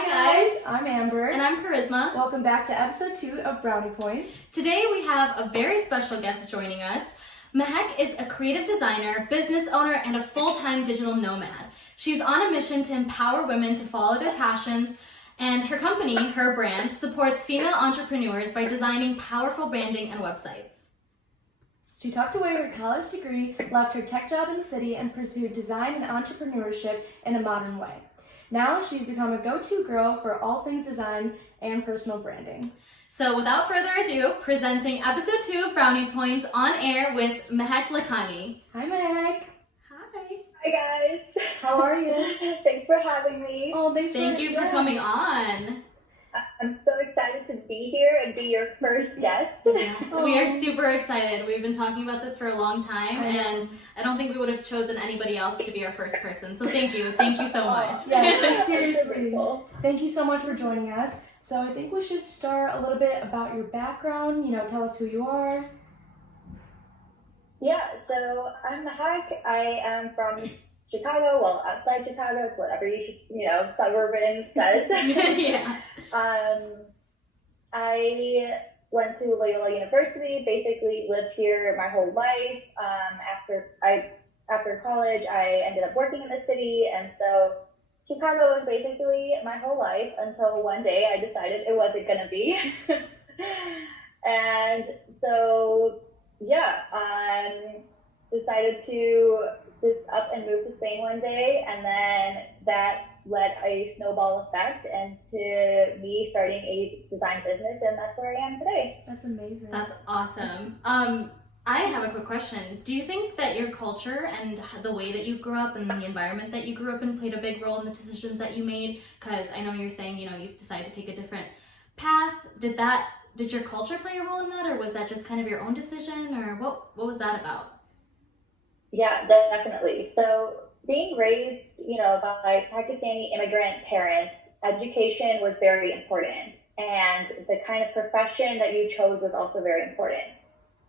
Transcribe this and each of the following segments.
Hi guys, I'm Amber. and I'm Charisma. Welcome back to episode 2 of Brownie Points. Today we have a very special guest joining us. Mahek is a creative designer, business owner, and a full-time digital nomad. She's on a mission to empower women to follow their passions, and her company, her brand, supports female entrepreneurs by designing powerful branding and websites. She tucked away her college degree, left her tech job in the city, and pursued design and entrepreneurship in a modern way. Now she's become a go-to girl for all things design and personal branding. So without further ado, presenting episode 2 of Brownie Points on air with Mahek Lakhani. Hi, Mahek. Hi. Hi guys. How are you? Thanks for having me. Oh, Thank you for coming on. I'm so excited to be here and be your first guest. Yes, we are super excited. We've been talking about this for a long time, and I don't think we would have chosen anybody else to be our first person. So thank you so much. Yeah, seriously. Grateful. Thank you so much for joining us. So I think we should start a little bit about your background. Tell us who you are. Yeah, so I'm Mahek. I am from Chicago. Well, outside Chicago, it's whatever suburban says. Yeah. I went to Loyola University, basically lived here my whole life. After college, I ended up working in the city, and so Chicago was basically my whole life until one day I decided it wasn't going to be. And so, decided to just up and move to Spain one day, and then that led a snowball effect into me starting a design business, and that's where I am today. That's amazing. That's awesome. I have a quick question. Do you think that your culture and the way that you grew up and the environment that you grew up in played a big role in the decisions that you made? Because I know you're saying, you decided to take a different path. Did your culture play a role in that, or was that just kind of your own decision, or what was that about? Yeah, definitely. So being raised, by Pakistani immigrant parents, education was very important. And the kind of profession that you chose was also very important.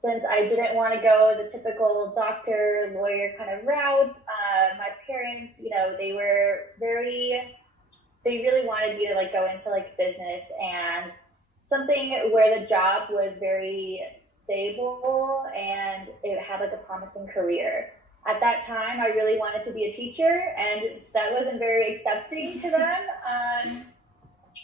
Since I didn't want to go the typical doctor, lawyer kind of route, my parents, they really wanted me to go into business and something where the job was very stable and it had a promising career. At that time, I really wanted to be a teacher, and that wasn't very accepting to them.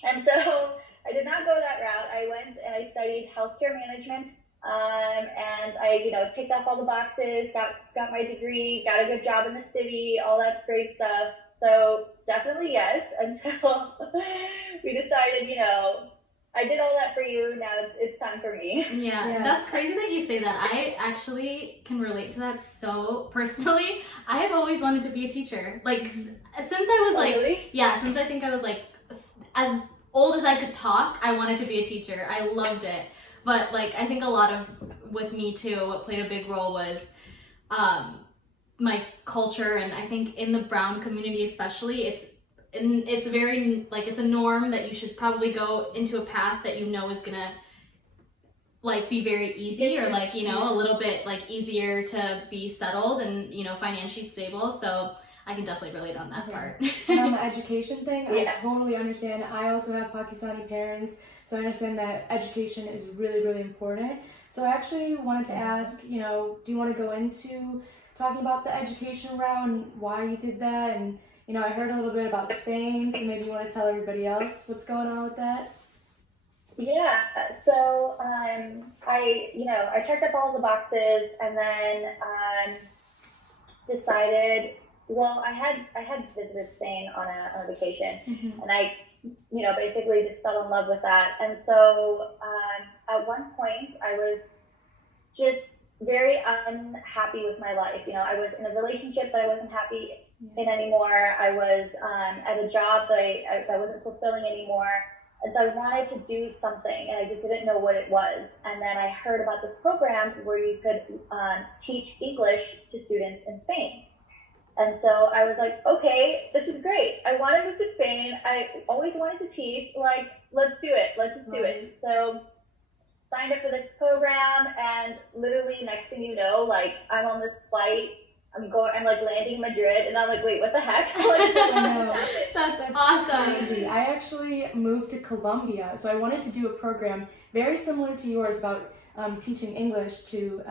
And so I did not go that route. I went and I studied healthcare management, and I, ticked off all the boxes, got my degree, got a good job in the city, all that great stuff. So definitely yes, until we decided, I did all that for you, now it's time for me. Yeah, that's crazy that you say that. I actually can relate to that so personally. I have always wanted to be a teacher. Since I was Really? since I think I was as old as I could talk, I wanted to be a teacher. I loved it. But I think a lot of, with me too, what played a big role was my culture, and I think in the brown community especially, it's very it's a norm that you should probably go into a path that is gonna be very easy, or a little bit easier to be settled and financially stable. So I can definitely relate on that part. And on the education thing, Yeah. I totally understand. I also have Pakistani parents, so I understand that education is really, really important. So I actually wanted to ask, do you want to go into talking about the education route and why you did that? And I heard a little bit about Spain, so maybe you want to tell everybody else what's going on with that? Yeah, so I checked up all the boxes, and then decided, well, I had visited Spain on a vacation, Mm-hmm. and I basically just fell in love with that. And so at one point I was just very unhappy with my life. I was in a relationship that I wasn't happy in anymore. I was at a job that wasn't fulfilling anymore. And so I wanted to do something, and I just didn't know what it was. And then I heard about this program where you could teach English to students in Spain. And so I was like, okay, this is great. I want to move to Spain. I always wanted to teach. Let's do it. Let's just do it. So signed up for this program, and literally next thing you know, I'm on this flight I'm like landing in Madrid, and I'm like, wait, what the heck? Like, I know. That's awesome. Crazy. I actually moved to Colombia, so I wanted to do a program very similar to yours about teaching English to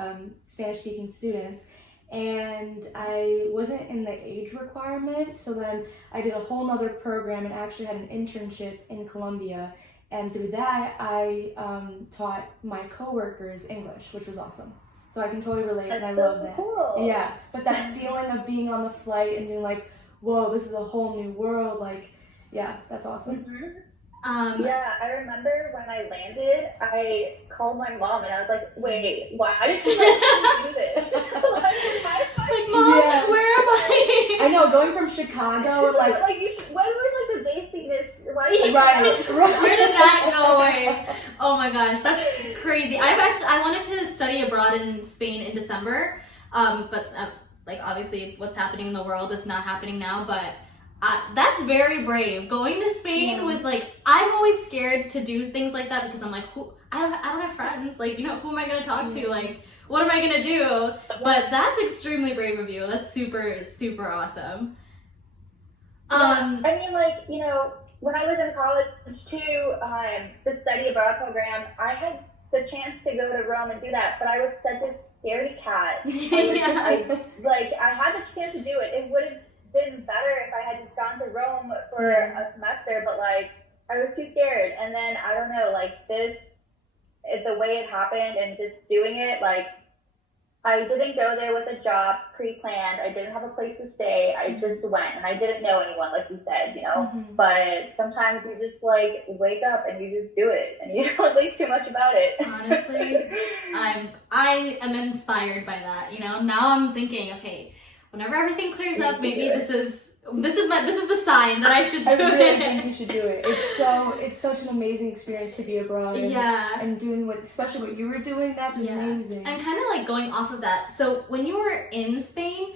Spanish-speaking students, and I wasn't in the age requirement, so then I did a whole nother program and actually had an internship in Colombia, and through that I taught my coworkers English, which was awesome. So I can totally relate, and I love that. Cool. Yeah, but that feeling of being on the flight and being like, whoa, this is a whole new world, like, yeah, that's awesome. Yeah, I remember when I landed, I called my mom and I was like, wait, why did you let me do this? Like, Mom, Yeah. where am I? I know, going from Chicago, like, when was like the basiness? right. Where did that go away? Oh my gosh, that's crazy. I wanted to study abroad in Spain in December, but like obviously what's happening in the world is not happening now, but that's very brave. Going to Spain with like, I'm always scared to do things like that because I'm like, I don't have friends. Like, you know, who am I gonna talk to? Like, what am I gonna do? But that's extremely brave of you. That's super, super awesome. I mean, like, you know, when I was in college too, the study abroad program, I had the chance to go to Rome and do that, but I was such a scaredy cat. I had the chance to do it. It would have been better if I had just gone to Rome for a semester, but like I was too scared. And then I don't know, like the way it happened and just doing it, like I didn't go there with a job pre-planned. I didn't have a place to stay. I just went, and I didn't know anyone, like you said, you know. But sometimes you just like wake up and you just do it, and you don't think too much about it. Honestly, I am inspired by that. You know, now I'm thinking, okay, whenever everything clears up, maybe this is the sign that I should do I really it. think you should do it. It's such an amazing experience to be abroad. And doing especially what you were doing, that's amazing. And kind of like going off of that. So when you were in Spain,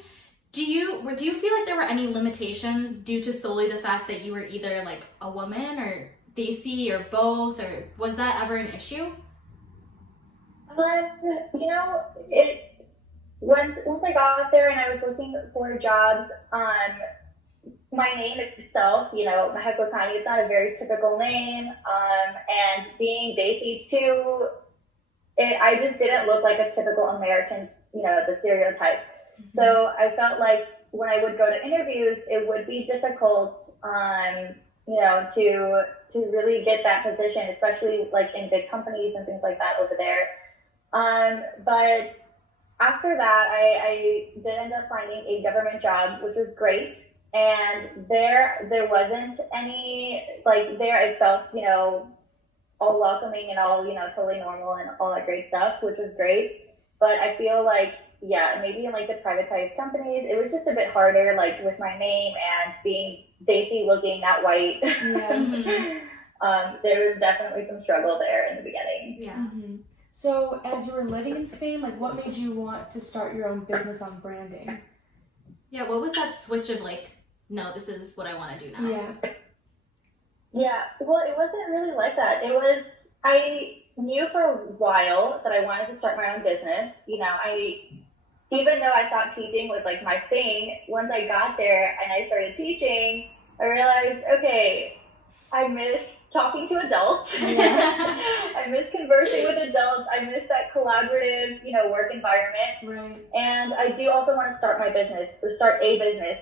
do you feel like there were any limitations due to solely the fact that you were either like a woman or Desi or both, or was that ever an issue? You know, once I got there and I was looking for jobs, my name itself, you know, Mahek Lakhani, it's not a very typical name, and being Desi too, I just didn't look like a typical American, you know, the stereotype. So I felt like when I would go to interviews, it would be difficult, you know, to really get that position, especially like in big companies and things like that over there. But after that, I did end up finding a government job, which was great. And there wasn't any, like there I felt, you know, all welcoming and all, you know, totally normal and all that great stuff, which was great. But I feel like, yeah, maybe in like the privatized companies, it was just a bit harder, like with my name and being Desi looking that white. There was definitely some struggle there in the beginning. Yeah. So as you were living in Spain, like what made you want to start your own business on branding? Yeah, what was that switch of like, no, this is what I want to do now? Yeah, well, it wasn't really like that. It was, I knew for a while that I wanted to start my own business. You know, even though I thought teaching was like my thing, once I got there and I started teaching, I realized, okay, I miss talking to adults. I miss conversing with adults. I miss that collaborative, you know, work environment. Right. And I do also want to start a business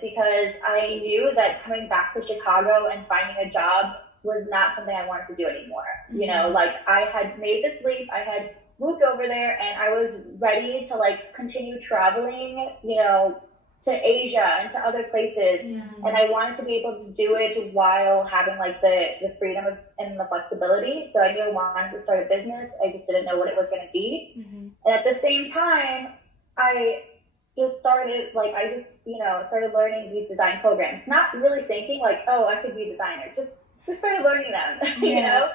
because I knew that coming back to Chicago and finding a job was not something I wanted to do anymore. You know, like I had made this leap. I had moved over there and I was ready to like continue traveling, you know, to Asia and to other places. And I wanted to be able to do it while having like the freedom and the flexibility. So I knew I wanted to start a business. I just didn't know what it was going to be. And at the same time, I just started started learning these design programs, not really thinking like, oh, I could be a designer. Just started learning them, you know?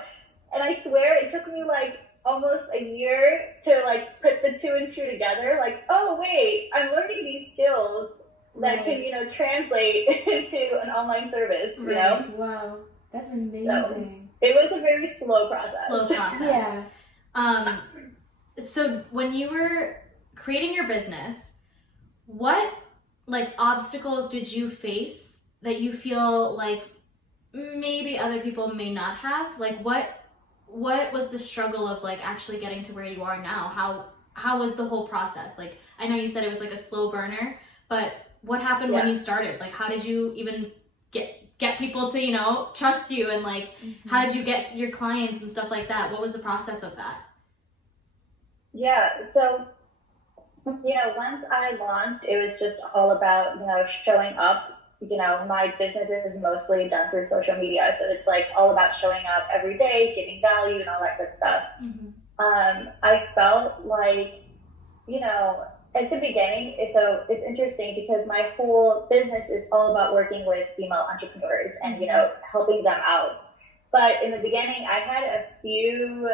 And I swear it took me like almost a year to like put the two and two together. Like, oh wait, I'm learning these skills that can, you know, translate into an online service, you know? Wow, that's amazing. So, it was a very slow process. So when you were creating your business, what like obstacles did you face that you feel like maybe other people may not have? Like what was the struggle of like actually getting to where you are now? How was the whole process? Like, I know you said it was like a slow burner, but what happened when you started? Like, how did you even get people to, you know, trust you, and like, how did you get your clients and stuff like that? What was the process of that? Yeah, so, you know, once I launched, it was just all about, you know, showing up. You know, my business is mostly done through social media, so it's like all about showing up every day, giving value and all that good stuff. I felt like, you know, at the beginning, so it's interesting because my whole business is all about working with female entrepreneurs and, you know, helping them out. But in the beginning, I had a few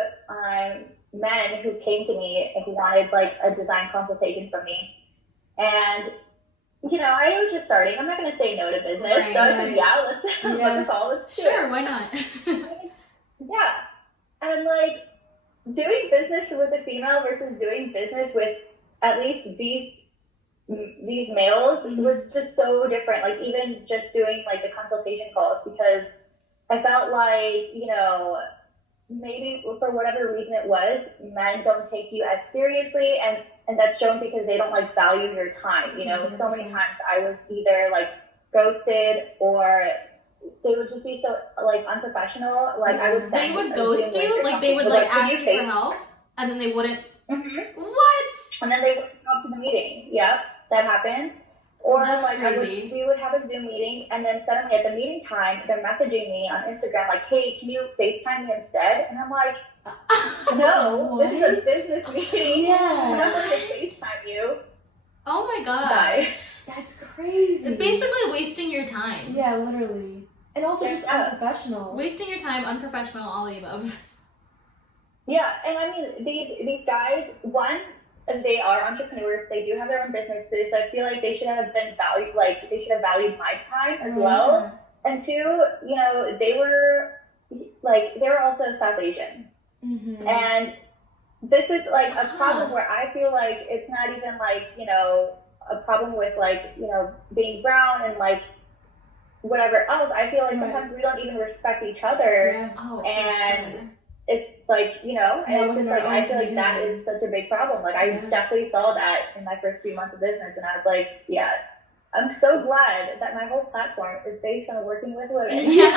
men who came to me and who wanted like a design consultation from me. And, you know, I was just starting. I'm not going to say no to business. Right, so I said, let's call it. Sure, why not? Yeah. And like doing business with a female versus doing business with at least these males was just so different. Like even just doing like the consultation calls, because I felt like, you know, maybe for whatever reason it was, men don't take you as seriously, and that's shown because they don't like value your time. You know, 100%. So many times I was either like ghosted, or they would just be so like unprofessional. Like I would they would ghost you, like they would like ask you for help, and then they wouldn't. What? And then they would go up to the meeting. Yep, that happened. Or that's like crazy. we would have a Zoom meeting, and then suddenly at the meeting time, they're messaging me on Instagram like, "Hey, can you FaceTime me instead?" And I'm like, "No, this is a business meeting. I'm not going to FaceTime you." Oh my god, bye. That's crazy. It's basically wasting your time. Yeah, literally, and also just unprofessional. Wasting your time, unprofessional, all the above. Yeah, and I mean these guys, one, they are entrepreneurs. They do have their own businesses. So I feel like they should have been valued. Like they should have valued my time as well. And two, you know, they were also South Asian, and this is like a problem where I feel like it's not even like, you know, a problem with like, you know, being brown and like whatever else. I feel like sometimes we don't even respect each other, and it's like, you know, and it's just like, I feel like that is such a big problem. Like I definitely saw that in my first few months of business, and I was like, yeah, I'm so glad that my whole platform is based on working with women. Yeah.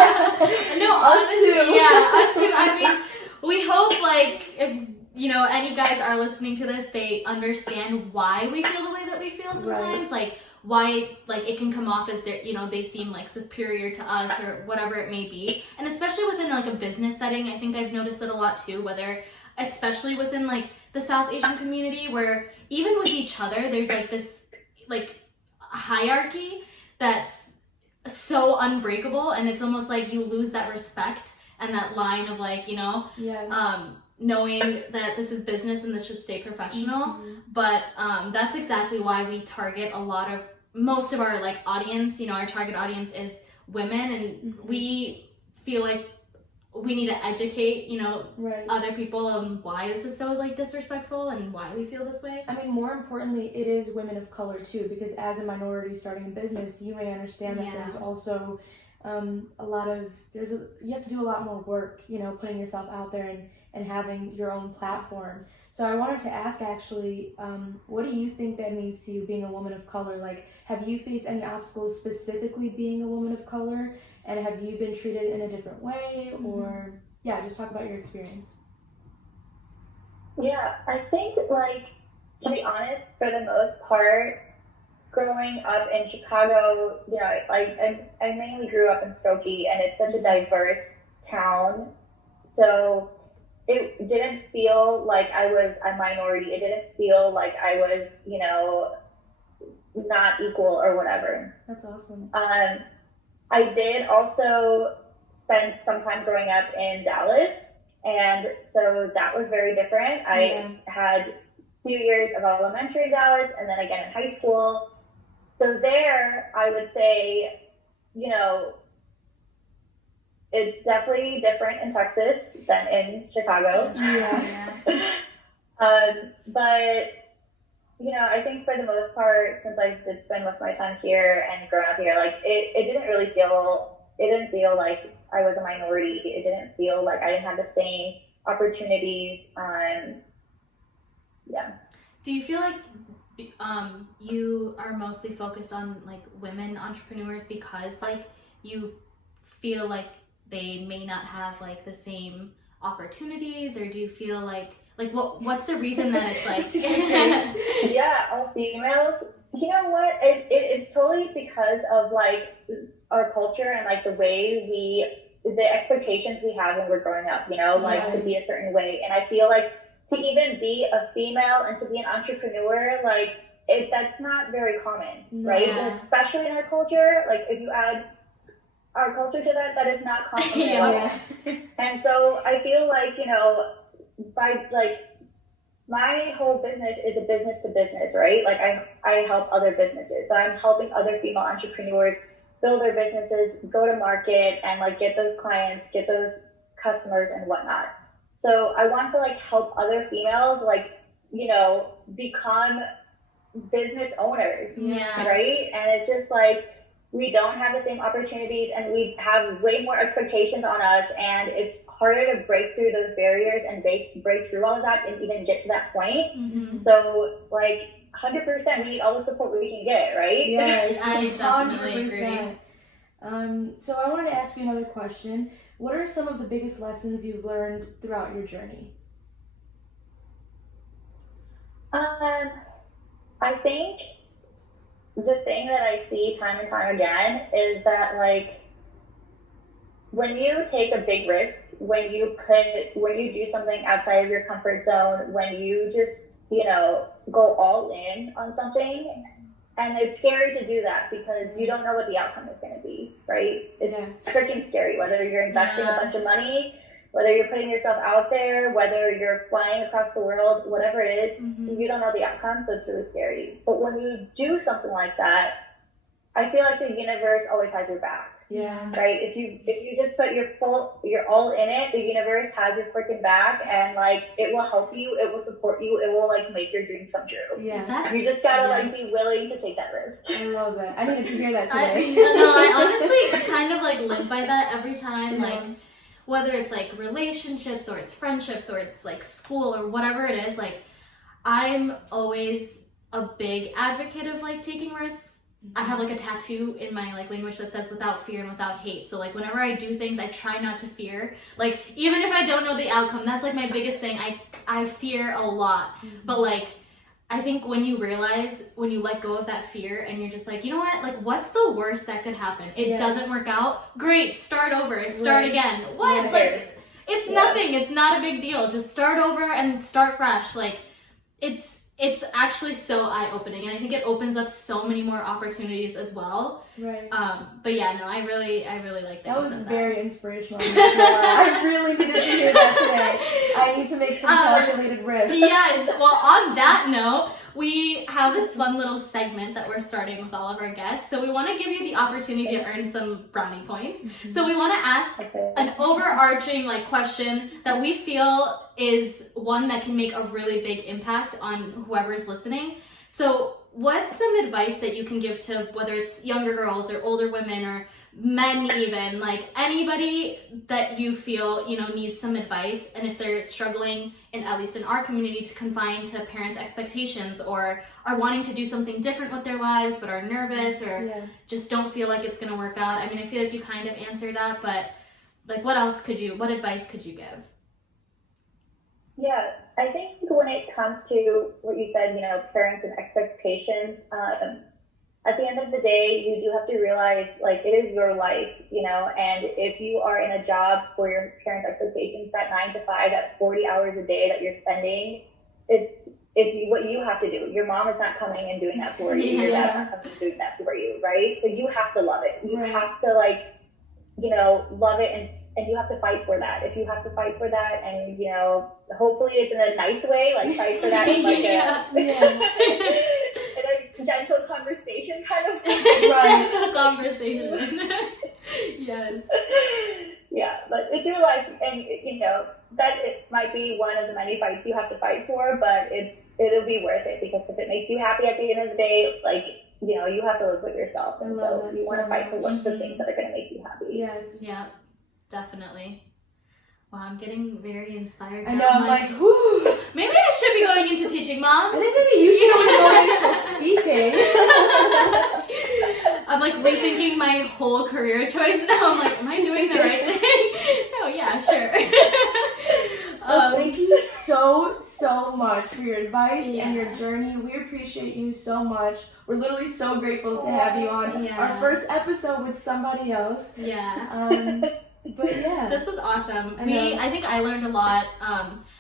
No, us too. Yeah, us too. I mean, we hope like if, you know, any guys are listening to this, they understand why we feel the way that we feel sometimes. Like why, like it can come off as they're, you know, they seem like superior to us or whatever it may be. And especially within like a business setting, I think I've noticed it a lot too, whether, especially within like the South Asian community, where even with each other, there's like this like hierarchy that's so unbreakable, and it's almost like you lose that respect and that line of like, you know, knowing that this is business and this should stay professional. But that's exactly why we target most of our like audience, you know, our target audience is women, and we feel like we need to educate, you know, other people on why this is so like disrespectful and why we feel this way. I mean, more importantly, it is women of color too, because as a minority starting a business, you may understand that there's also you have to do a lot more work, you know, putting yourself out there and having your own platform. So I wanted to ask actually, what do you think that means to you being a woman of color? Like, have you faced any obstacles specifically being a woman of color? And have you been treated in a different way? Or, just talk about your experience. Yeah, I think, like, to be honest, for the most part, growing up in Chicago, you know, like, I mainly grew up in Skokie, and it's such a diverse town. So it didn't feel like I was a minority. It didn't feel like I was, you know, not equal or whatever. That's awesome. I did also spend some time growing up in Dallas, and so that was very different. I had a few years of elementary in Dallas, and then again in high school. So there, I would say, you know, it's definitely different in Texas than in Chicago. Yeah. But I think for the most part, since I did spend most of my time here and growing up here, like it didn't feel like I was a minority. It didn't feel like I didn't have the same opportunities. Yeah. Do you feel like you are mostly focused on like women entrepreneurs because like you feel like they may not have like the same opportunities, or do you feel like what's the reason that it's like yeah, all females? You know what? It's totally because of like our culture and like the expectations we have when we're growing up, like to be a certain way. And I feel like to even be a female and to be an entrepreneur, like that's not very common, right? And especially in our culture, like if you add our culture to that is not common at all. And so I feel like, by like my whole business is a business to business, right? Like I help other businesses. So I'm helping other female entrepreneurs build their businesses, go to market, and like get those clients, get those customers and whatnot. So I want to like help other females like, become business owners, right? And it's just like we don't have the same opportunities and we have way more expectations on us, and it's harder to break through those barriers and break through all of that and even get to that point. Mm-hmm. So like 100% we need all the support we can get, right? Yes, I definitely 100%. agree. So I wanted to ask you another question. What are some of the biggest lessons you've learned throughout your journey? I think the thing that I see time and time again is that like when you take a big risk, when you do something outside of your comfort zone, when you just, go all in on something, and it's scary to do that because you don't know what the outcome is going to be, right? It's freaking scary, whether you're investing a bunch of money, whether you're putting yourself out there, whether you're flying across the world, whatever it is, you don't know the outcome, so it's really scary. But when you do something like that, I feel like the universe always has your back. Yeah. Right? If you just put you're all in it, the universe has your freaking back, and like it will help you, it will support you, it will like make your dreams come true. Yeah. You just gotta like be willing to take that risk. I love that. I needed to hear that today. I honestly kind of like live by that every time, like whether it's like relationships or it's friendships or it's like school or whatever it is, like I'm always a big advocate of like taking risks. I have like a tattoo in my like language that says without fear and without hate. So like whenever I do things, I try not to fear. Like even if I don't know the outcome, that's like my biggest thing. I fear a lot. But like I think when you realize, when you let go of that fear and you're just like, you know what? Like what's the worst that could happen? It doesn't work out. Great, start over. Start again. What? Right. Like it's nothing. It's not a big deal. Just start over and start fresh. Like it's actually so eye-opening, and I think it opens up so many more opportunities as well. Right. But yeah, no, I really like that. That was very inspirational. I really needed to hear that today. I need to make some calculated risks. Yes. Well, on that note, we have this fun little segment that we're starting with all of our guests. So we want to give you the opportunity to earn some brownie points. So we want to ask an overarching like question that we feel is one that can make a really big impact on whoever's listening. So what's some advice that you can give to whether it's younger girls or older women or men, even like anybody that you feel needs some advice, and if they're struggling, and at least in our community, to confine to parents' expectations or are wanting to do something different with their lives but are nervous or just don't feel like it's going to work out? I mean, I feel like you kind of answered that, but like what advice could you give? Yeah, I think when it comes to what you said, parents and expectations, at the end of the day, you do have to realize, like, it is your life, and if you are in a job for your parents' expectations, that 9 to 5, that 40 hours a day that you're spending, it's what you have to do. Your mom is not coming and doing that for you. Your dad's not coming and doing that for you, right? So you have to love it. You have to, like, love it, and you have to fight for that. If you have to fight for that, and, hopefully it's in a nice way, like, fight for that in, like, in a gentle conversation kind of way. Gentle conversation. Yes. Yeah, but it's your life, and that it might be one of the many fights you have to fight for, but it'll be worth it, because if it makes you happy at the end of the day, like, you have to live with yourself, and so you want to fight for what's the things that are going to make you happy. Yes. Yeah, definitely. Wow, I'm getting very inspired. I know, I'm like, whoo. Maybe I should be going into teaching, Mom. I think maybe you should go into motivational speaking. I'm like rethinking my whole career choice now. I'm like, am I doing the right thing? No, yeah, sure. Thank you so much for your advice and your journey. We appreciate you so much. We're literally so grateful to have you on our first episode with somebody else. Yeah. But yeah, this was awesome. I think I learned a lot.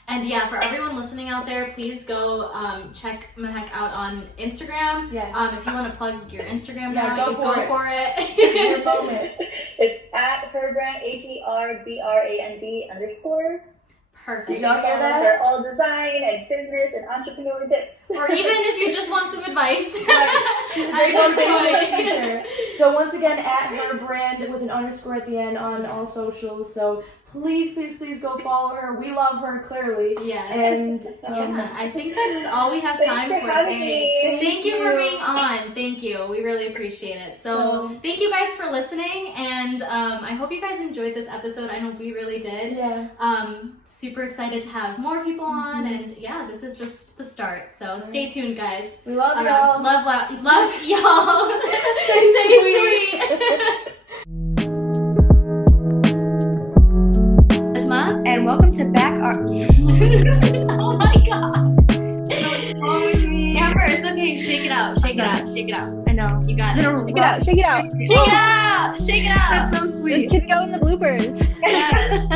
And yeah, for everyone listening out there, please go check Mahek out on Instagram. Yes. If you want to plug your Instagram now, go for it. It's your moment. It's at herbrand, HERBRAND_. Perfect. Did y'all hear that? For all design and business and entrepreneur tips. Or even if you just want some advice. She's a great motivational speaker. So once again, at herbrand with an _ at the end on all socials. So please go follow her. We love her, clearly. Yes. And I think that's all we have time for today. Thank you for being on. Thank you. We really appreciate it. So thank you guys for listening, and I hope you guys enjoyed this episode. I know we really did. Yeah. Super excited to have more people on, and yeah, this is just the start. So stay tuned, guys. We love y'all. Love y'all. Stay sweet. And welcome to Oh my god. What's wrong with me? Amber, it's okay. Shake it out. Shake it out. I know. You got it. Shake it out. Shake it out. That's so sweet. This could go in the bloopers. Yes.